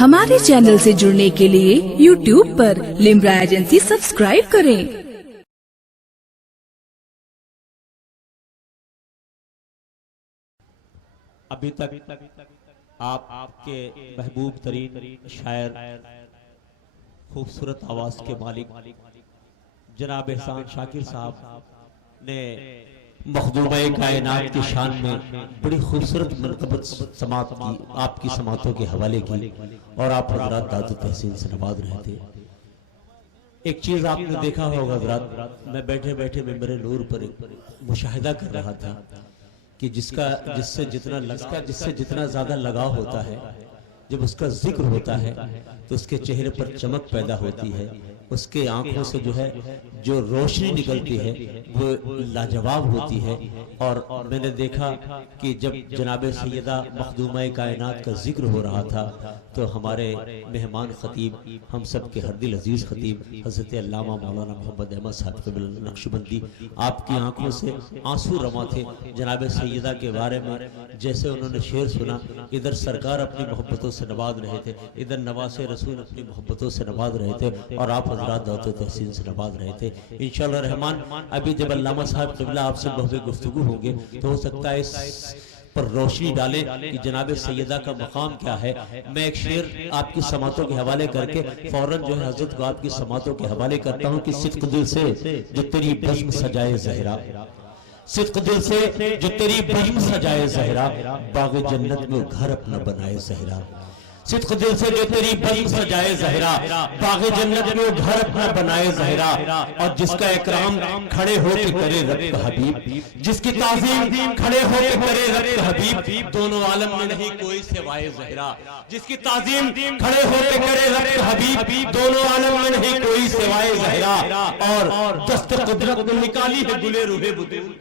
ہمارے چینل سے جڑنے کے لیے YouTube پر لمرا ایجنسی سبسکرائب کریں۔ ابھی تک آپ کے محبوب ترین شاعر، خوبصورت آواز کے مالک جناب احسان شاکر صاحب نے مخدومہ کائنات کی شان میں بڑی خوبصورت منقبت سماعت کی، آپ کی سماعتوں کے حوالے کی، اور آپ حضرات داد و تحسین سے نواز رہے تھے۔ ایک چیز آپ نے دیکھا ہوگا حضرات، میں بیٹھے بیٹھے ممبر نور پر ایک مشاہدہ کر رہا تھا کہ جس سے جتنا زیادہ لگاؤ ہوتا ہے، جب اس کا ذکر ہوتا ہے تو اس کے چہرے پر چمک پیدا ہوتی ہے، اس کے آنکھوں سے جو روشنی نکلتی ہے وہ لاجواب ہوتی ہے۔ اور میں نے دیکھا کہ جب جناب سیدہ مخدومہ کائنات کا ذکر ہو رہا تھا تو ہمارے مہمان خطیب، ہم سب کے ہر دل عزیز خطیب حضرت علامہ مولانا محمد احمد صاحب قبل نقشبندی، آپ کی آنکھوں سے آنسو رواں تھے جناب سیدہ کے بارے میں۔ جیسے انہوں نے شعر سنا، ادھر سرکار اپنی محبتوں سے نواز رہے تھے، ادھر نواز رسول اپنی محبتوں سے نواز رہے تھے، اور آپ حضرات دعوت و تحسین سے نواز رہے تھے۔ انشاءاللہ رحمان ابھی جب علامہ صاحب قبلہ آپ سے بہت گفتگو ہوں گے تو ہو سکتا ہے اس پر روشنی ڈالے کہ جناب سیدہ کا مقام کیا ہے۔ میں ایک شعر آپ کی سماعتوں کے حوالے کر کے فوراً حضرت کو آپ کی سماعتوں کے حوالے کرتا ہوں کہ صدق دل سے جو تیری بزم سجائے زہرا، صدق دل سے جو تیری بزم سجائے زہرا، باغ جنت میں گھر اپنا بنائے زہرا، صدق دل سے جو تیری بزم سجائے زہرا، باغ جنت میں گھر اپنا بنائے زہرا، اور جس کا اکرام کھڑے ہو کے کرے رب کا حبیب، جس کی تعظیم کھڑے ہو کے کرے رب کا حبیب، دونوں عالم میں نہیں کوئی سوائے زہرا، جس کی تعظیم کھڑے ہو کے کرے رب کا حبیب، دونوں عالم میں نہیں کوئی سوائے زہرا۔ اور دست قدرت نے نکالی ہے گلے روح بدول،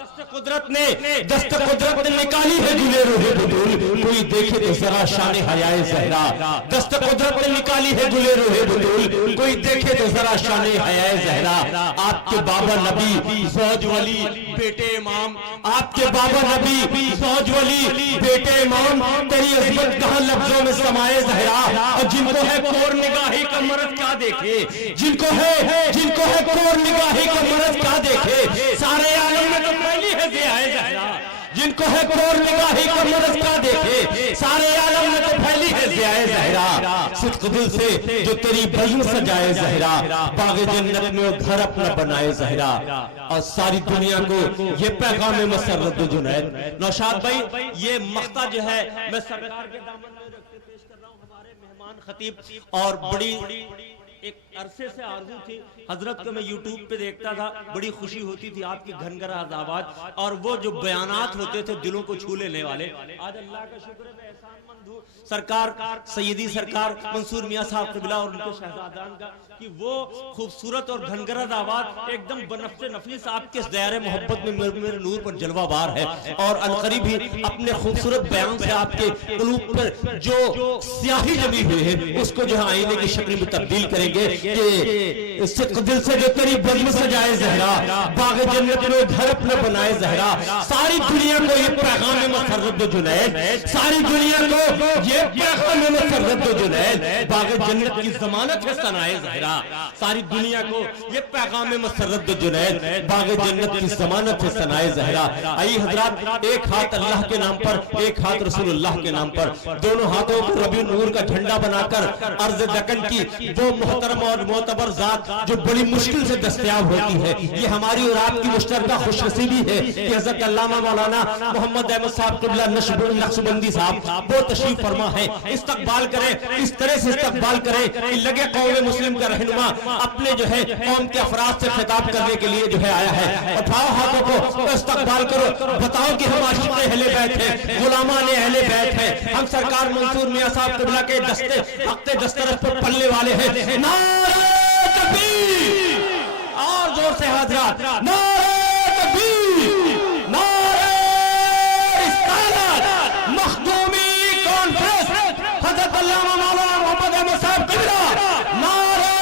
دست قدرت نے نکالی ہے گلے روح بدول، کوئی دیکھے تو ذرا شان حیائے زہرا، دست قدرت نے نکالی ہے گلے روح بدول، کوئی دیکھے تو ذرا شان حیائے زہرا۔ آپ کے بابا نبی زوج ولی بیٹے امام، آپ کے بابا نبی زوج ولی بیٹے امام، تیری عظمت کہاں لفظوں میں سمائے زہرا، اور جن کو ہے کور نگاہی کا مرض کیا دیکھے، جن کو ہے کور نگاہی کا مرض کیا دیکھے، سارے عالم میں تو پھیلی ہے ضیائے زہرا، جن کو ہے کور نگاہی کا مرض کیا دیکھے، سارے عالم میں تو پھیلی ہے ضیائے زہرا۔ صدق دل سے جو تیری بزم سجائے زہرا، باغ جنت میں گھر اپنا بنائے زہرا، اور ساری دنیا کو یہ پیغام مسرت جنید۔ نوشاد بھائی یہ مقطع جو ہے میں سرکار کے دامن میں رکھتے پیش کر رہا ہوں، ہمارے مہمان خطیب، اور بڑی ایک عرصے سے آرزو تھی حضرت کو میں یوٹیوب پہ دیکھتا تھا، بڑی خوشی ہوتی تھی آپ کی گھنگراز آواز، اور وہ جو بیانات ہوتے تھے دلوں کو چھو لینے والے۔ آج اللہ کا شکر ہے میں احسان مند ہوں سرکار سیدی سرکار منصور میاں صاحب قبلہ اور ان کے شہزادان کا، کہ وہ خوبصورت اور گھنگراز آواز ایک دم بنفس نفیس آپ کے دائرے محبت میں میرے نور پر جلوہ بار ہے، اور عنقریب ہی اپنے خوبصورت بیان سے آپ کے قلوب پر جو سیاہی جمی ہوئی ہے اس کو جو آئینے کی شکل میں تبدیل کریں گے کہ صدق دل سے جو تیری بزم سجائے زہرا، باغ جنت میں گھر اپنا بنائے زہرا۔ ساری دنیا کو یہ پیغام مسرت جنید، ساری دنیا کو یہ پیغام مسرت جنید، باغ جنت کی ضمانت ہے ثنائے زہرا، ساری دنیا کو یہ پیغام مسرت جنید، باغ جنت کی ضمانت ہے ثنائے زہرا۔ آئیے حضرات، ایک ہاتھ اللہ کے نام پر، ایک ہاتھ رسول اللہ کے نام پر، دونوں ہاتھوں کو ربیع نور کا جھنڈا بنا کر ارض دکن کی وہ محترم اور معتبر ذات جو بڑی مشکل سے دستیاب ہوتی ہے، یہ ہماری اور آپ کی مشترکہ خوش نصیبی ہے کہ حضرت علامہ مولانا محمد احمد صاحب قبلہ نقشبندی صاحب وہ تشریف فرما ہے، استقبال کریں، اس طرح سے استقبال کریں کہ لگے قوم مسلم کا رہنما اپنے جو ہے قوم کے افراد سے خطاب کرنے کے لیے جو ہے آیا ہے۔ اٹھاؤ ہاتھوں کو، استقبال کرو، بتاؤ کہ ہم عاشق اہل بیت ہیں، غلامان اہل بیت ہیں، ہم سرکار منصور میاں صاحب قبلہ کے وقت دسترس پر پلنے والے ہیں۔ نعرہ تکبیر، اور زور سے حضرات، نعرہ تکبیر، نعرہ رسالت، مخدومی کانفرنس، حضرت علامہ مولانا محمد احمد صاحب قبلہ، نعرہ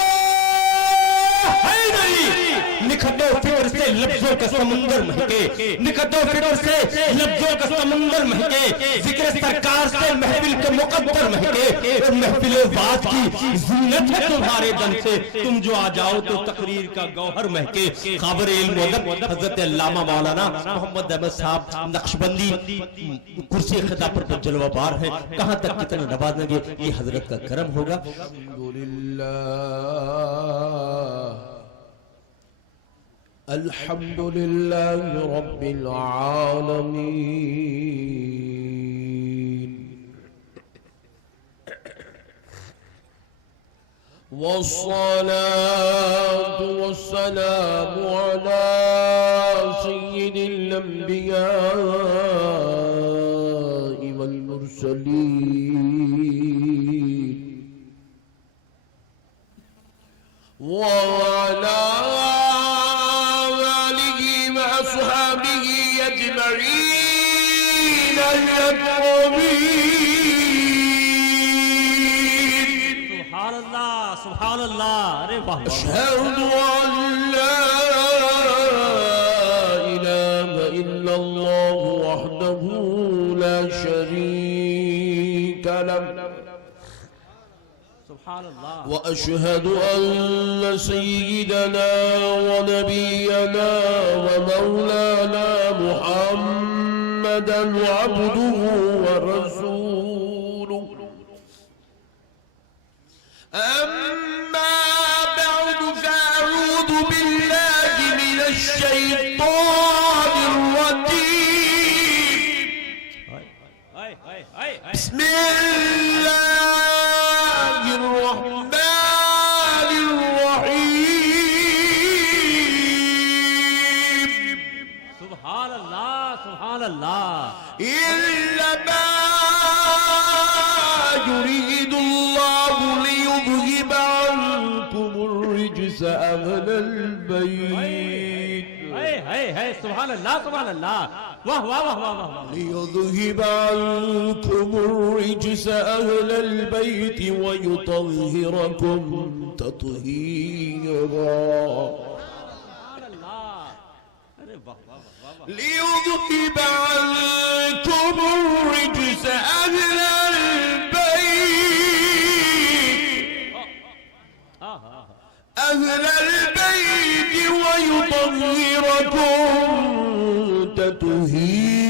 حیدری، نکھٹو فکر سے لفظوں نقشوں کا سمندر مہکے، نکت و فکر سے لفظوں کا سمندر مہکے، ذکر سرکار سے محفل کے مقدر مہکے، اور محفل واز کی زینت ہے تمہارے دم سے، تم جو آ جاؤ تو تقریر کا گوہر مہکے۔ خابر علم و ادب حضرت علامہ مولانا محمد احمد صاحب نقشبندی کرسی خطاب پر جلوہ بار ہے، کہاں تک کتنا نوازیں گے یہ حضرت کا کرم ہوگا۔ الحمد لله رب العالمين والصلاة والسلام على سيد الأنبياء والمرسلين وعلى أصحابه أجمعين الأكرمين سبحان اللہ سبحان اللہ، ارے واہ، أشهد أن لا إله إلا الله وحده لا شريك له، سبحان اللہ، وأشهد أن سيدنا ونبينا ومولانا محمدا عبده ورسوله، أما بعد فأعوذ بالله من الشيطان الرجيم، بسم الله الرحمن الرحيم، سبحان اللہ سبحان اللہ، إنما يريد الله ليذهب عنكم الرجس أهل البيت، سبحان اللہ سبحان اللہ، واہ واہ واہ واہ واہ، ليذهب عنكم الرجس أهل البيت ويطهركم تطهيرا، ليذهب عنكم الرجس أهل البيت ويطهركم تطهيرا،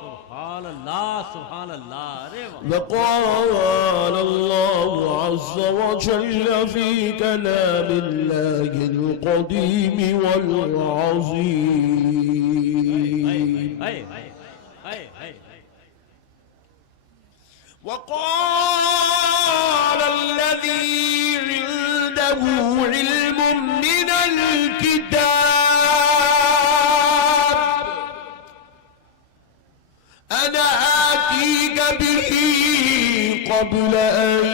سبحان اللہ سبحان اللہ، ارے واہ، وقال الله عز وجل في كلام الله القديم والعظيم، وقال الذي عنده علم من الكتاب أنا آتيك به قبل أن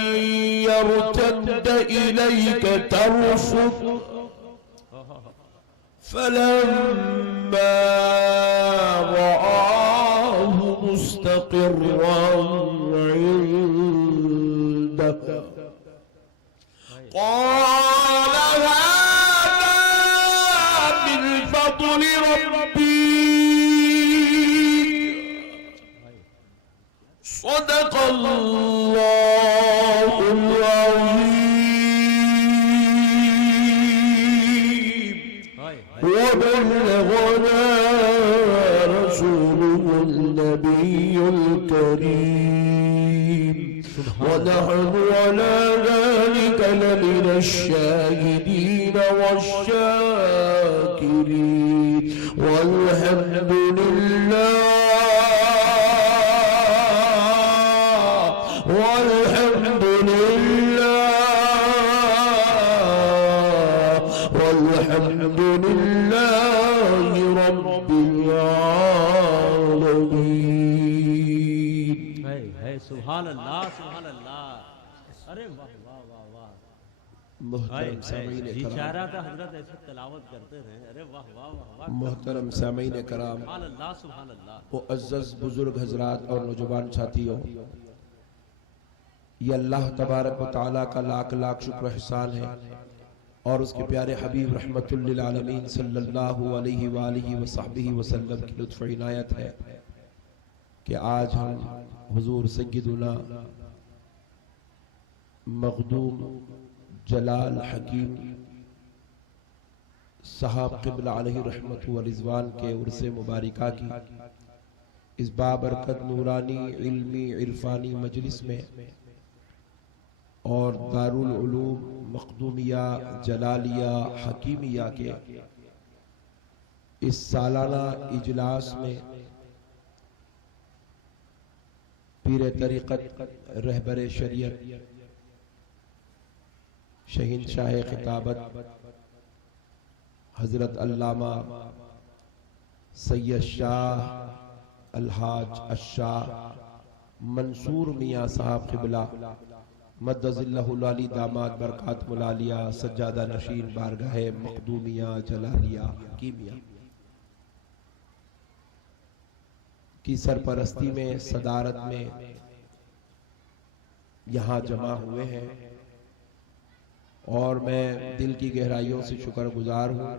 يرتد إليك طرفك، فلما رآه مستقرا عنده قال هذا من فضل ربي، صدق الله العظيم، وبلغنا رسوله النبي الكريم، ونحن على ذلك لمن الشاهدين والشاكرين، والحمد لله والحمد لله والحمد لله رب العالمين۔ سبحان اللہ سبحان اللہ، ارے واہ واہ واہ واہ، محترم سامعین جی کرام، چاہ رہا تھا حضرت ایسے تلاوت کرتے رہے، ارے واہ واہ واہ واہ، محترم سامعین کرام، سبحان اللہ سبحان اللہ، معزز بزرگ حضرات اور نوجوان ساتھیوں، یہ اللہ تبارک و تعالیٰ کا لاکھ لاکھ شکر و احسان ہے اور اس کے پیارے حبیب رحمت للعالمین صلی اللہ علیہ وآلہ وصحبہ وسلم کی لطف عنایت ہے کہ آج ہم حضور سیدنا مخدوم جلال حکیم صاحب قبلہ علیہ رحمت و رضوان کے عرس مبارکہ کی اس بابرکت نورانی علمی عرفانی مجلس میں اور دارالعلوم مخدومیہ جلالیہ حکیمیہ کے اس سالانہ اجلاس میں پیر طریقت رہبر شریعت شہنشاہ خطابت حضرت علامہ سید شاہ الحاج الشاہ منصور میاں صاحب قبلہ مدد اللہ العالی داماد برکات ملالیہ سجادہ نشین بارگاہ مخدومیہ جلالیہ حکیمیہ کی سرپرستی میں صدارت میں یہاں جمع ہوئے ہیں، اور میں دل کی گہرائیوں سے شکر گزار ہوں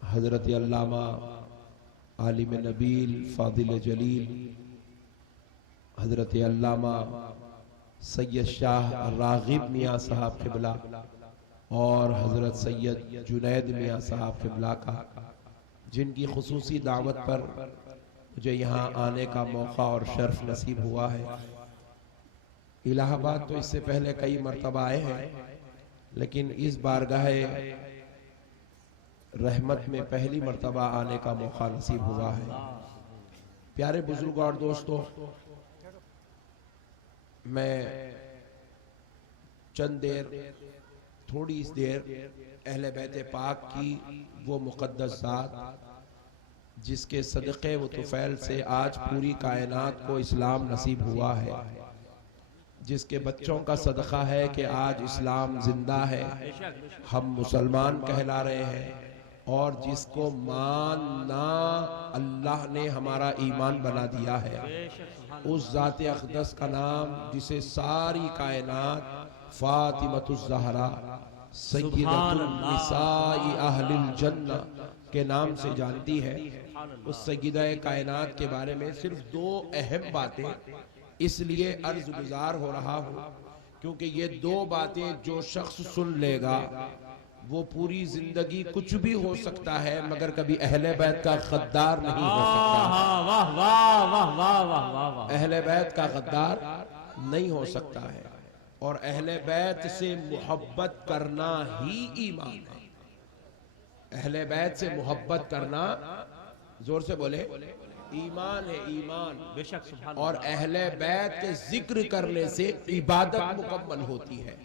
حضرت علامہ عالم نبیل فاضل جلیل حضرت علامہ سید شاہ راغب میاں صاحب قبلہ اور حضرت سید جنید میاں صاحب قبلہ کا، جن کی خصوصی دعوت پر مجھے یہاں آنے کا موقع اور شرف نصیب ہوا ہے۔ الہ آباد تو اس سے پہلے کئی مرتبہ آئے ہیں، لیکن اس بارگاہ رحمت میں پہلی مرتبہ آنے کا موقع نصیب ہوا ہے۔ پیارے بزرگ اور دوستو، میں چند دیر تھوڑی اس دیر اہل بیت پاک کی وہ مقدس ذات جس کے صدقے و طفیل سے آج پوری کائنات کو اسلام نصیب ہوا ہے، جس کے بچوں کا صدقہ ہے کہ آج اسلام زندہ ہے، ہم مسلمان کہلا رہے ہیں، اور جس کو ماننا اللہ نے ہمارا ایمان بنا دیا ہے، اس ذات اقدس کا نام جسے ساری کائنات فاطمۃ الزہرا سیدۃ النساء اہل الجنہ کے نام سے جانتی ہے، اس سیدہ کائنات کے بارے میں صرف دو اہم باتیں اس لیے عرض گزار ہو رہا ہوں، کیونکہ یہ دو باتیں جو شخص سن لے گا وہ پوری زندگی کچھ بھی ہو سکتا ہے مگر کبھی اہل بیت کا غدار نہیں ہو سکتا، اہل بیت کا غدار نہیں ہو سکتا ہے، اور اہل بیت سے محبت کرنا ہی ایمان ہے۔ اہل بیت سے محبت کرنا، زور سے بولے، ایمان ہے، ایمان۔ اور اہل بیت کے ذکر کرنے سے عبادت مکمل ہوتی ہے،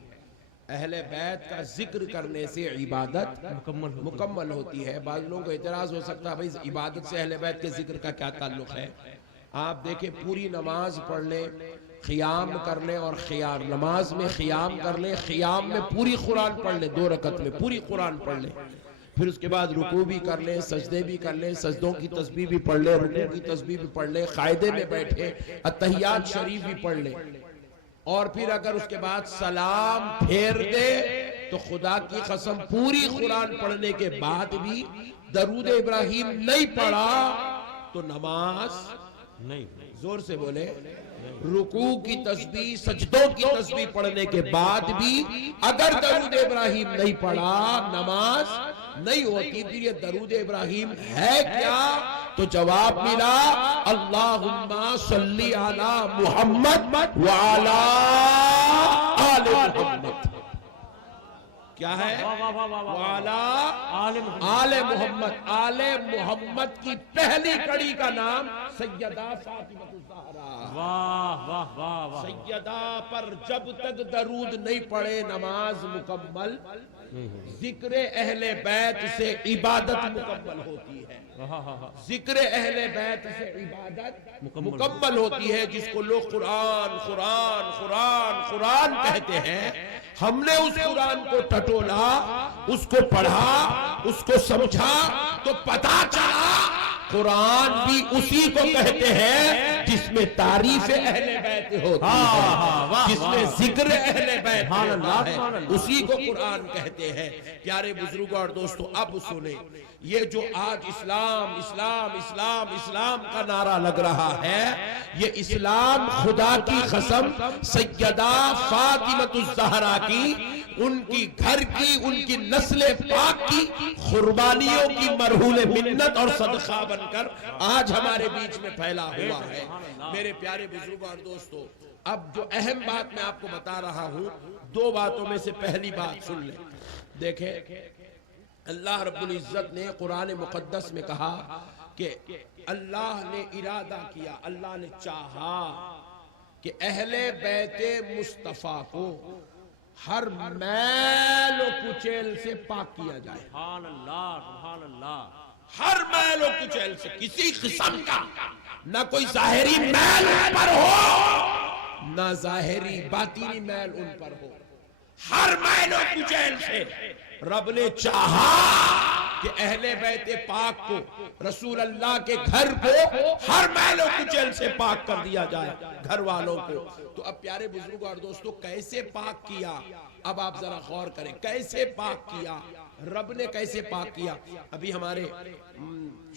اہل بیت کا ذکر کرنے سے عبادت مکمل ہوتی ہے۔ بعض لوگوں کو اعتراض ہو سکتا ہے بھائی عبادت سے اہل بیت کے ذکر کا کیا تعلق ہے؟ آپ دیکھیں، پوری نماز پڑھ لیں، قیام کر لیں، اور نماز میں قیام کر لیں، قیام میں پوری قرآن پڑھ لیں، 2 رکعت میں پوری قرآن پڑھ لیں، پھر اس کے بعد رکوع بھی کر لیں، سجدے بھی کر لیں، سجدوں کی تسبیح بھی پڑھ لیں، رکوع کی تسبیح بھی پڑھ لیں، قاعدے میں بیٹھے اتحیات شریف بھی پڑھ لیں، اور پھر اگر اس کے بعد سلام پھیر دے تو خدا کی قسم پوری قرآن پڑھنے کے بعد بھی درود ابراہیم نہیں پڑھا تو نماز نہیں۔ زور سے بولے، رکوع کی تسبیح، سجدوں کی تسبیح پڑھنے کے بعد بھی اگر درود ابراہیم نہیں پڑھا نماز نہیں ہوتی۔ پھر یہ درود ابراہیم ہے کیا؟ تو جواب ملا، اللہم صلی علی محمد وعلی آل محمد۔ کیا ہے؟ آل محمد۔ آل محمد کی پہلی کڑی کا نام سیدہ فاطمہ الزہرا۔ سیدہ پر جب تک درود نہیں پڑھے نماز مکمل، ذکر اہل بیت سے عبادت مکمل ہوتی ہے، ذکر اہل بیت سے عبادت مکمل ہوتی ہے، جس کو لوگ قرآن قرآن قرآن قرآن کہتے ہیں۔ ہم نے اس قرآن کو ٹٹولا، اس کو پڑھا، اس کو سمجھا، تو پتا چلا قرآن بھی اسی کو کہتے ہیں جس میں تعریف اہل بیت ہوتی ہے، جس میں ذکر اہل بیت ہوتا ہے، اسی کو قرآن کہتے ہیں۔ پیارے بزرگوں اور دوستو، اب سنیں، یہ جو آج اسلام اسلام اسلام اسلام کا نعرہ لگ رہا ہے، یہ اسلام خدا کی قسم سیدہ فاطمہ الزہرا کی، ان کی گھر کی، ان کی نسل پاک کی قربانیوں کی مرہون منت اور صدقہ بن کر آج ہمارے بیچ میں پھیلا ہوا ہے۔ میرے پیارے بزرگوں اور دوستو، اب جو اہم بات میں آپ کو بتا رہا ہوں، دو باتوں میں سے پہلی بات سن لیں۔ دیکھیں، اللہ رب العزت نے قرآن مقدس میں کہا کہ اللہ نے ارادہ کیا، اللہ نے چاہا کہ اہل بیت مصطفیٰ کو ہر میل و کچیل سے پاک کیا جائے۔ سبحان اللہ، سبحان اللہ۔ ہر میل و کچیل سے، کسی قسم کا نہ کوئی ظاہری میل ان پر ہو، نہ ظاہری باطنی میل ان پر ہو، ہر میل و کچیل سے رب نے چاہا کہ اہل بیت پاک کو، رسول اللہ کے گھر کو ہر میل و کچیل سے پاک کر دیا جائے، گھر والوں کو۔ تو اب پیارے بزرگوں اور دوستو، کیسے پاک کیا؟ اب آپ ذرا غور کریں، کیسے پاک کیا؟ رب نے کیسے پاک کیا؟ ابھی ہمارے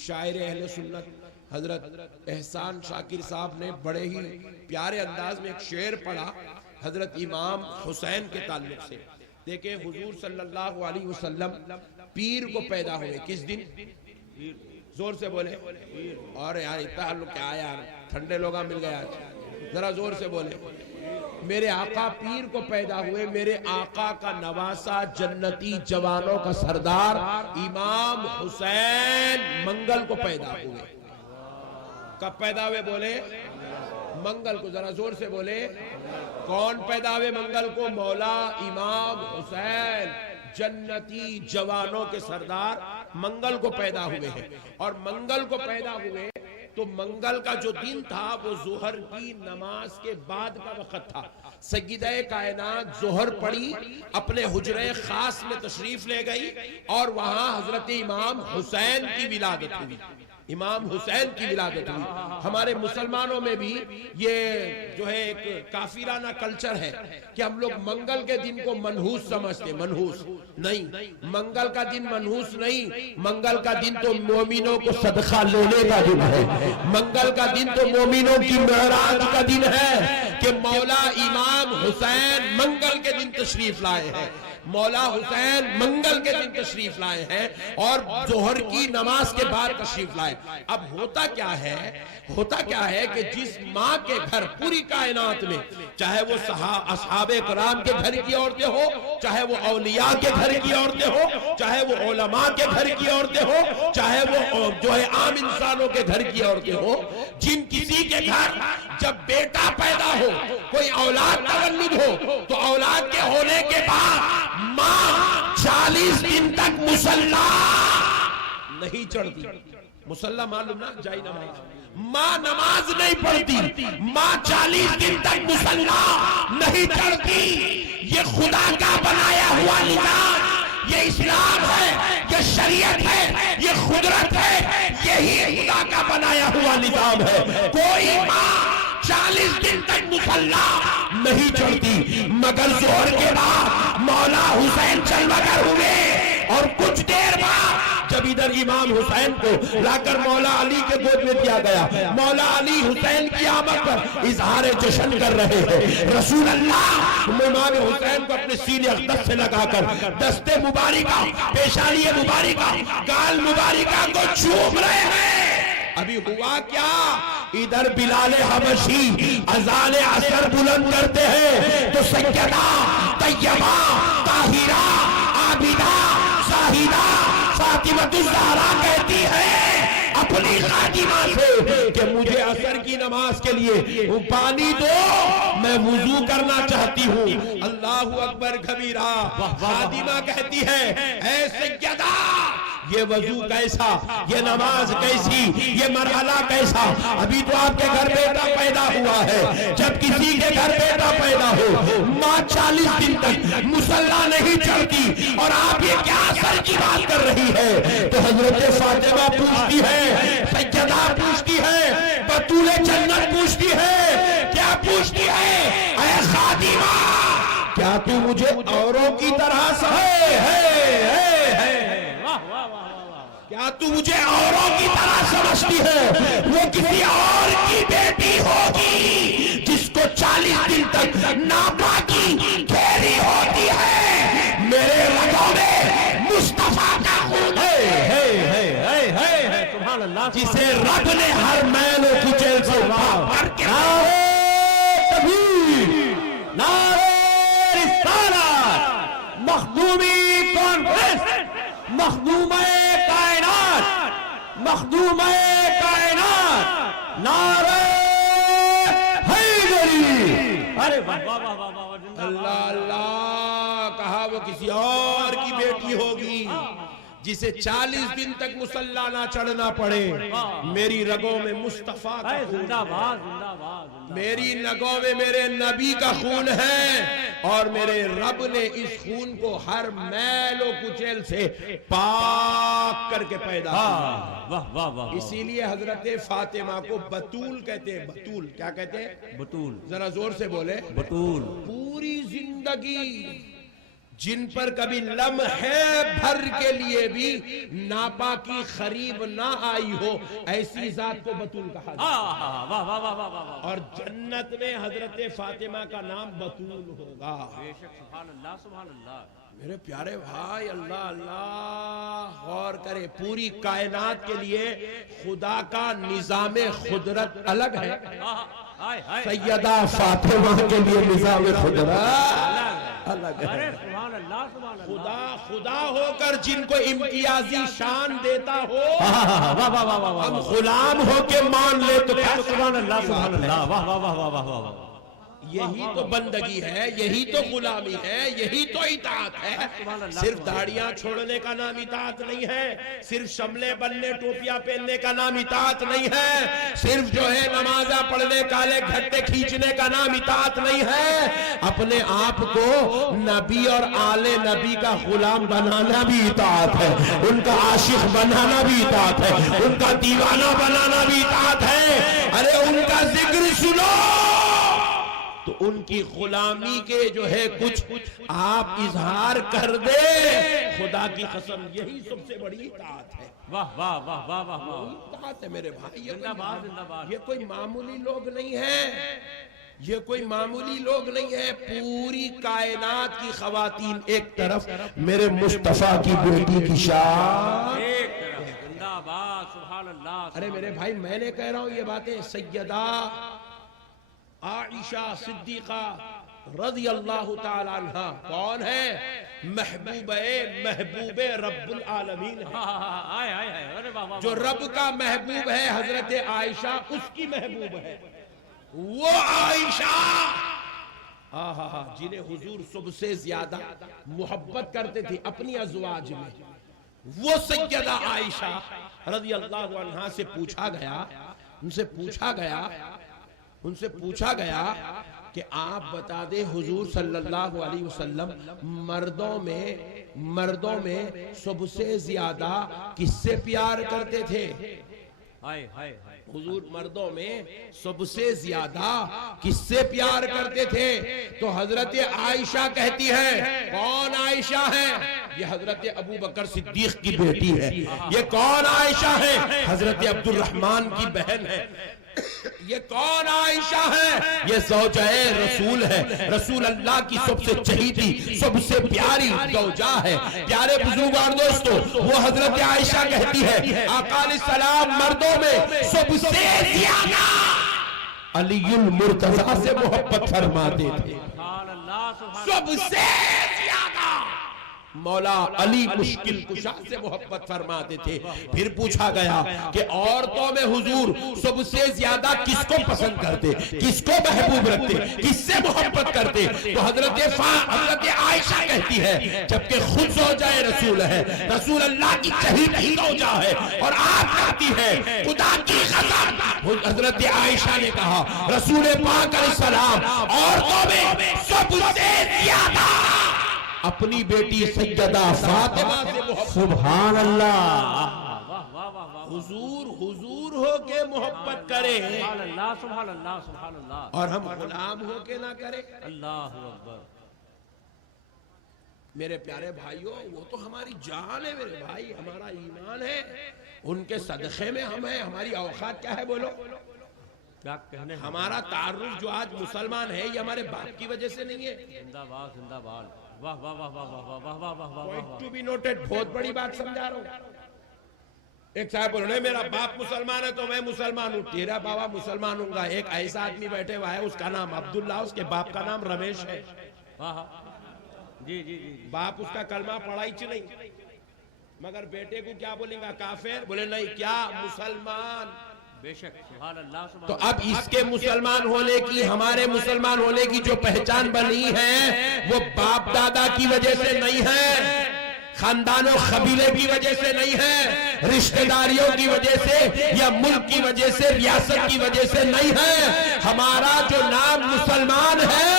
شاعر اہل سنت حضرت احسان شاکر صاحب نے بڑے ہی پیارے انداز میں ایک شعر پڑھا حضرت امام حسین کے تعلق سے۔ دیکھیں، حضور صلی اللہ علیہ وسلم پیر کو پیدا ہوئے کس دن؟ زور سے بولے، اور یار اتنا حلو کیا یار، ٹھنڈے لوگاں مل گیا، ذرا زور سے بولے۔ میرے آقا پیر کو پیدا ہوئے، میرے آقا کا نواسا، جنتی جوانوں کا سردار امام حسین منگل کو پیدا ہوئے۔ کب پیدا ہوئے بولے؟ منگل کو، ذرا زور سے بولے۔ کون پیدا ہوئے منگل کو؟ مولا امام حسین، جنتی جوانوں کے سردار منگل کو پیدا ہوئے ہیں۔ اور منگل کو پیدا ہوئے تو منگل کا جو دن تھا وہ ظہر کی نماز کے بعد کا وقت تھا۔ سیدہ کائنات ظہر پڑھی، اپنے حجرے خاص میں تشریف لے گئی، اور وہاں حضرت امام حسین کی ولادت ہوئی، امام حسین کی ولادت ہوئی۔ ہمارے مسلمانوں میں بھی یہ جو ہے ایک کافرانہ کلچر ہے کہ ہم لوگ منگل کے دن کو منحوس سمجھتے، منحوس نہیں، منگل کا دن منحوس نہیں، منگل کا دن تو مومنوں کو صدقہ لینے کا دن ہے، منگل کا دن تو مومنوں کی معراج کا دن ہے کہ مولا امام حسین منگل کے دن تشریف لائے ہیں، مولا حسین منگل کے دن تشریف لائے ہیں، اور ظہر کی نماز کے بعد تشریف لائے۔ اب ہوتا کیا ہے کہ جس ماں کے گھر پوری کائنات میں، چاہے وہ اصحاب کرام کے گھر کی عورتیں ہو، چاہے وہ اولیاء کے گھر کی عورتیں ہو، چاہے وہ علماء کے گھر کی عورتیں ہو، چاہے وہ جو ہے عام انسانوں کے گھر کی عورتیں ہو، جن کسی کے گھر جب بیٹا پیدا ہو، کوئی اولاد تولد ہو، تو اولاد کے ہونے کے بعد ماں 40 دن تک مصلی نہیں چڑھتی۔ مصلی معلوم نا، جائی نماز، ماں نماز نہیں پڑھتی، ماں 40 دن تک مصلی نہیں چڑھتی۔ یہ خدا کا بنایا ہوا نظام، یہ اسلام ہے، یہ شریعت ہے، یہ قدرت ہے، یہی خدا کا بنایا ہوا نظام ہے۔ کوئی ماں 40 دن تک مصلی نہیں چڑھتی، مگر ظہر کے بعد مولا حسین چل مگر ہوئے، اور کچھ دیر بعد جب ادھر امام حسین کو لا کر مولا علی کے گود میں دیا گیا، مولا علی حسین کی آمد پر اظہار جشن کر رہے ہیں۔ رسول اللہ امام حسین کو اپنے سینے اقدس سے لگا کر دست مبارکہ، پیشانی مبارکہ، گال مبارکہ کو چوم رہے ہیں۔ ابھی ہوا کیا؟ ادھر بلال حبشی اذان عصر بلند کرتے ہیں تو سیدہ طیبہ طاہرہ عابدہ زاہدہ فاطمہ الزہرا کہتی ہے اپنی خادمہ سے کہ مجھے عصر کی نماز کے لیے پانی دو، میں وضو کرنا چاہتی ہوں۔ اللہ اکبر کبیرہ۔ خادمہ کہتی ہے، اے سیدہ، یہ وضو کیسا، یہ نماز کیسی، یہ مرحلہ کیسا؟ ابھی تو آپ کے گھر بیٹا پیدا ہوا ہے۔ جب کسی کے گھر بیٹا پیدا ہو، ماں 40 دن تک مصلی نہیں چڑھتی، اور آپ یہ کیا اثر کی بات کر رہی ہے؟ تو حضرت فاطمہ پوچھتی ہے، تو مجھے اوروں کی طرح کیا تو مجھے اوروں کی طرح سمجھتی ہے؟ وہ کسی اور کی بیٹی ہوگی جس کو 40 دن تک ناپاکی گھیری ہوتی ہے. میرے رگوں میں مصطفیٰ کا خون ہے سبحان اللہ جسے رب نے ہر میل و کچیل سے کر کے نعرہ رسالت مخدومی کانفرنس مخدومہ کائنات مخدومہ کائنات نعرہ حیدری. ارے واہ واہ واہ واہ واہ اللہ اللہ کہا وہ کسی اور کی بیٹی ہوگی جسے 40 دن تک مصلی نہ چڑھنا پڑے. میری رگوں میں مصطفیٰ کا خون زندہ باد زندہ باد. میری رگوں میں میرے نبی کا خون ہے اور میرے رب نے اس خون کو ہر میل و کچیل سے پاک کر کے پیدا کیا. واہ واہ واہ. اسی لیے حضرت فاطمہ کو بطول کہتے ہیں. بطول کیا کہتے ہیں؟ بطول. ذرا زور سے بولے. بطول. پوری زندگی جن پر کبھی لمحے بھر کے لیے بھی ناپاکی خریب نہ آئی ہو ایسی ذات کو بطول کہا جاتا ہے. واہ واہ واہ واہ. اور جنت میں حضرت فاطمہ کا نام بطول ہوگا. بے شک. سبحان اللہ سبحان اللہ. میرے پیارے بھائی اللہ اللہ غور کرے. پوری کائنات کے لیے خدا کا نظام قدرت الگ ہے. سیدہ فاطمہ کے لیے نظام قدرت الگ ہے. خدا ہو کر جن کو امتیازی شان دیتا ہو ہم غلام ہو کے مان لے تو سبحان اللہ سبحان اللہ. واہ واہ واہ واہ واہ. یہی تو بندگی ہے, یہی تو غلامی ہے, یہی تو اطاعت ہے. صرف داڑیاں چھوڑنے کا نام اطاعت نہیں ہے, صرف شملے بننے ٹوپیاں پہننے کا نام اطاعت نہیں ہے, صرف جو ہے نمازاں پڑھنے کالے گھٹے کھینچنے کا نام اطاعت نہیں ہے. اپنے آپ کو نبی اور آل نبی کا غلام بنانا بھی اطاعت ہے, ان کا عاشق بنانا بھی اطاعت ہے, ان کا دیوانہ بنانا بھی اطاعت ہے. ارے ان کا ذکر سنو تو ان کی غلامی کے جو ہے کچھ آپ اظہار کر دے. خدا کی قسم یہی سب سے بڑی اطاعت ہے. واہ واہ واہ واہ واہ. اطاعت ہے میرے بھائی. زندہ باد. یہ کوئی معمولی لوگ نہیں ہیں, یہ کوئی معمولی لوگ نہیں ہیں. پوری کائنات کی خواتین ایک طرف, میرے مصطفیٰ کی بیٹی کی شان ایک طرف. زندہ باد. سبحان اللہ. ارے میرے بھائی میں نے کہہ رہا ہوں یہ باتیں. سیدہ عائشہ صدیقہ رضی اللہ تعالی عنہ کون ہے؟ محبوب رب العالمین ہے. جو رب کا محبوب ہے حضرت عائشہ اس کی محبوب ہے. وہ عائشہ جنہیں حضور سب سے زیادہ محبت کرتے تھے اپنی ازواج میں, وہ سیدہ عائشہ رضی اللہ عنہا سے پوچھا گیا, ان سے پوچھا گیا کہ آپ بتا دیں حضور صلی اللہ علیہ وسلم مردوں میں سب سے زیادہ کس سے پیار کرتے تھے؟ حضور مردوں میں سب سے زیادہ کس سے پیار کرتے تھے؟ تو حضرت عائشہ کہتی ہے. کون عائشہ ہے؟ یہ حضرت ابو بکر صدیق کی بیٹی ہے. یہ کون عائشہ ہے؟ حضرت عبد الرحمن کی بہن ہے. یہ کون عائشہ ہے؟ یہ زوجہ رسول ہے, رسول اللہ کی سب سے چہیتی سب سے پیاری زوجہ ہے. پیارے بزرگان دوستو, وہ حضرت عائشہ کہتی ہے آقا علیہ السلام مردوں میں سب سے زیادہ علی المرتضی سے محبت فرماتے تھے. سب سے زیادہ مولا علی مشکل کشا سے محبت فرماتے تھے. پھر پوچھا گیا کہ عورتوں میں حضور سب سے زیادہ کس کو پسند کرتے, کس کو محبوب رکھتے, کس سے محبت کرتے؟ تو حضرت عائشہ کہتی ہے جبکہ خود زوجہ رسول ہے, رسول اللہ کی چہیتی زوجہ ہے, اور آپ کہتی ہے خدا کی قسم. حضرت عائشہ نے کہا رسول پاک علیہ السلام عورتوں میں سب سے زیادہ اپنی بیٹی سیدہ فاطمہ سے محبت. سبحان اللہ. حضور ہو کے محبت کرے سبحان اللہ سبحان اللہ سبحان اللہ. اور ہم غلام ہو کے نہ کرے. اللہ اکبر. میرے پیارے بھائیوں وہ تو ہماری جان ہے میرے بھائی، ہمارا ایمان ہے، ان کے صدقے میں ہم ہیں، ہماری اوقات کیا ہے بولو؟ کیا کہنے ہمارا تعارف جو آج مسلمان ہے یہ ہمارے باپ کی وجہ سے نہیں ہے. زندہ باد زندہ باد. واہ واہ واہ واہ واہ واہ واہ واہ واہ پوائنٹ ٹو بی نوٹڈ، بہت بڑی بات سمجھا رہا ہوں. ایک صاحب بول رہے میرا باپ مسلمان ہے تو میں مسلمان ہوں. تیرا بابا مسلمان ہوں گا. ایک ایسا آدمی بیٹھے ہوا ہے اس کا نام عبداللہ، اس کے باپ کا نام رمیش ہے. جی جی جی. باپ اس کا کلمہ پڑھا ہی نہیں، مگر بیٹے کو کیا بولیں گا؟ کافر. بولے نہیں، کیا مسلمان. بے شک. سبحان اللہ سبحان تو اب اس کے مسلمان ہونے کی، ہمارے مسلمان ہونے کی جو پہچان بنی ہے وہ باپ دادا کی وجہ سے نہیں ہے، خاندان و قبیلے کی وجہ سے نہیں ہے، رشتہ داریوں کی وجہ سے یا ملک کی وجہ سے، ریاست کی وجہ سے نہیں ہے. ہمارا جو نام مسلمان ہے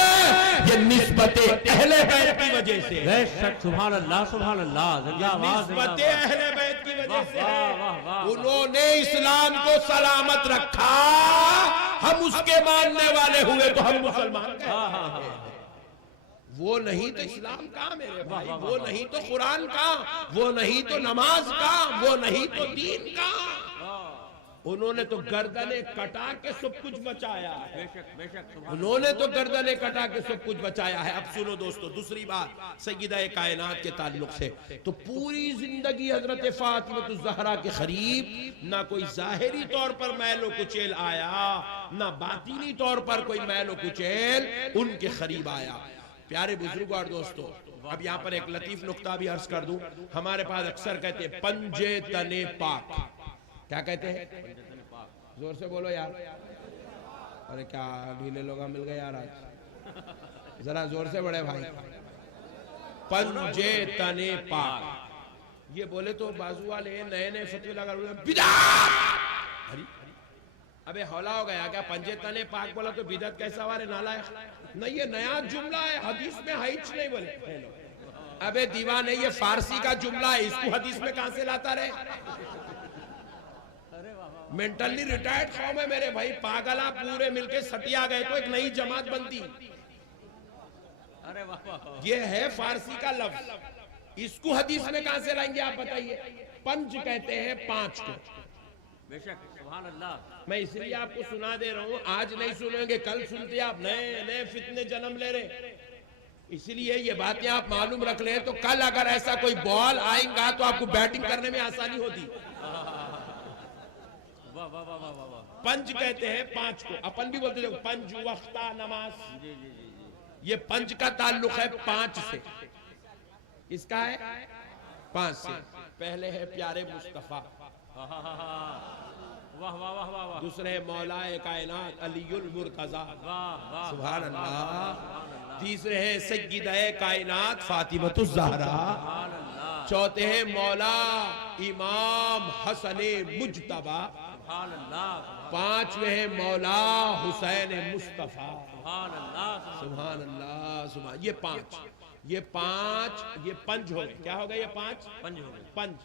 یہ نسبت اہل بیت کی وجہ سے. بے شک. سبحان اللہ سبحان اللہ. زندہ باد زندہ نسبت باد. اہل بیت کی وجہ سے واہ واہ واہ. انہوں نے اسلام کو سلامت رکھا، ہم اس کے ماننے والے ہوئے تو ہم مسلمان کہتے ہیں. وہ نہیں تو اسلام کا میرے بھائی، وہ نہیں تو قرآن کا، وہ نہیں تو نماز کا، وہ نہیں تو دین کا. انہوں نے تو گردنیں کٹا کے سب کچھ بچایا ہے. بے شک بے شک. سبحان انہوں نے تو گردنیں کٹا کے سب کچھ بچایا ہے. اب سنو دوستو دوسری بات سیدہ کائنات کے تعلق سے. تو پوری زندگی حضرت فاطمہ الزہرا کے قریب نہ کوئی ظاہری طور پر میل و کچیل آیا، نہ باطینی طور پر کوئی میل و کچیل ان کے قریب آیا. پیارے بزرگوں اور دوستو، اب یہاں پر ایک لطیف نقطہ بھی عرض کر دوں. ہمارے پاس اکثر کہتے ہیں پنجے تنے پاک. کیا کہتے ہیں؟ زور سے بولو یار. ارے کیا ڈھیلے لوگ مل گئے یار آج، ذرا زور سے بڑے بھائی. پنجے تنے پاک یہ بولے تو بازو والے نئے نئے فتوے لگا رہے ہیں بدعت. ابے ہولا ہو گیا کیا؟ پنجے تنے پاک بولا تو بدعت کیسا وارے نالائق؟ نہیں، یہ نیا جملہ ہے، حدیث میں ہائچ نہیں بولے. ابے دیوانے یہ فارسی کا جملہ ہے، اس کو حدیث میں کہاں سے لاتا رہے؟ مینٹلی ریٹائرڈ قوم ہے میرے بھائی. پاگلا پورے مل کے سٹیا گئے تو ایک نئی جماعت بنتی. یہ ہے فارسی کا لفظ، اس کو حدیث میں کہاں سے لائیں گے آپ بتائیے؟ پنج کہتے ہیں پانچ کو. بے شک. سبحان اللہ. میں اس لیے آپ کو سنا دے رہا ہوں، آج نہیں سنیں گے کل سنتے آپ نئے نئے فتنے جنم لے رہے. اس لیے یہ باتیں آپ معلوم رکھ لیں تو کل اگر ایسا کوئی بال آئیں گا تو آپ کو بیٹنگ کرنے میں آسانی ہوتی. پنج کہتے ہیں پانچ کو. اپن بھی بولتے ہیں پنج وقتہ نماز. یہ پنج کا تعلق ہے پانچ سے. اس کا ہے پانچ سے. پہلے ہے پیارے مصطفیٰ، دوسرے مولا کائنات علی المرتضی، سبحان اللہ. تیسرے ہیں سیدہ کائنات فاطمہ الزہرا. چوتھے ہیں مولا امام حسن مجتبی. پانچویں ہیں مولا حسین مصطفیٰ. سبحان اللہ. سبحان. یہ پنج ہو گئے. کیا ہو گئے؟ یہ پانچ پنج.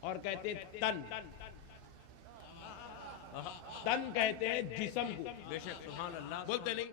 اور کہتے ہیں تن. تن کہتے ہیں جسم کو. بے شک. سبحان اللہ. بولتے نہیں.